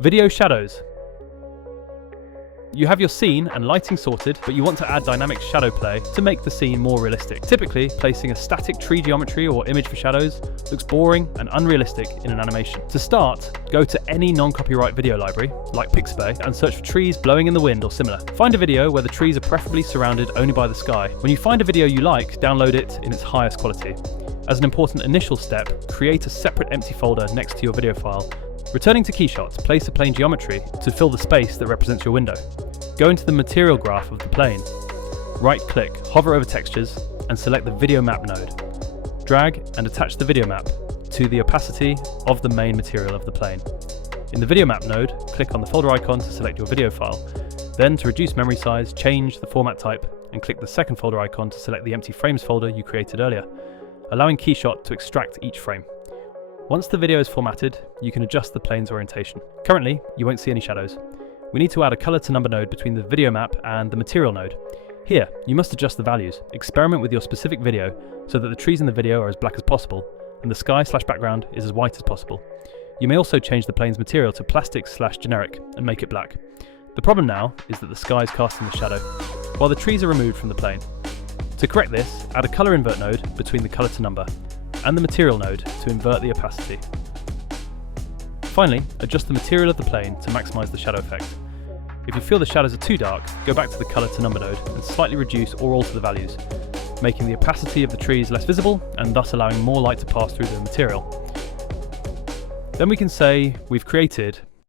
Video shadows. You have your scene and lighting sorted, but you want to add dynamic shadow play to make the scene more realistic. Typically, placing a static tree geometry or image for shadows looks boring and unrealistic in an animation. To start, go to any non-copyright video library, like Pixabay, and search for trees blowing in the wind or similar. Find a video where the trees are preferably surrounded only by the sky. When you find a video you like, download it in its highest quality. As an important initial step, create a separate empty folder next to your video file. Returning to KeyShot, place a plane geometry to fill the space that represents your window. Go into the material graph of the plane. Right-click, hover over textures, and select the video map node. Drag and attach the video map to the opacity of the main material of the plane. In the video map node, click on the folder icon to select your video file. Then, to reduce memory size, change the format type and click the second folder icon to select the empty frames folder you created earlier, allowing KeyShot to extract each frame. Once the video is formatted, you can adjust the plane's orientation. Currently, you won't see any shadows. We need to add a color to number node between the video map and the material node. Here, you must adjust the values. Experiment with your specific video so that the trees in the video are as black as possible and the sky/background is as white as possible. You may also change the plane's material to plastic/generic and make it black. The problem now is that the sky is casting the shadow, while the trees are removed from the plane. To correct this, add a color invert node between the color to number and the material node to invert the opacity. Finally, adjust the material of the plane to maximize the shadow effect. If you feel the shadows are too dark, go back to the color to number node and slightly reduce or alter the values, making the opacity of the trees less visible and thus allowing more light to pass through the material. Then we can say we've created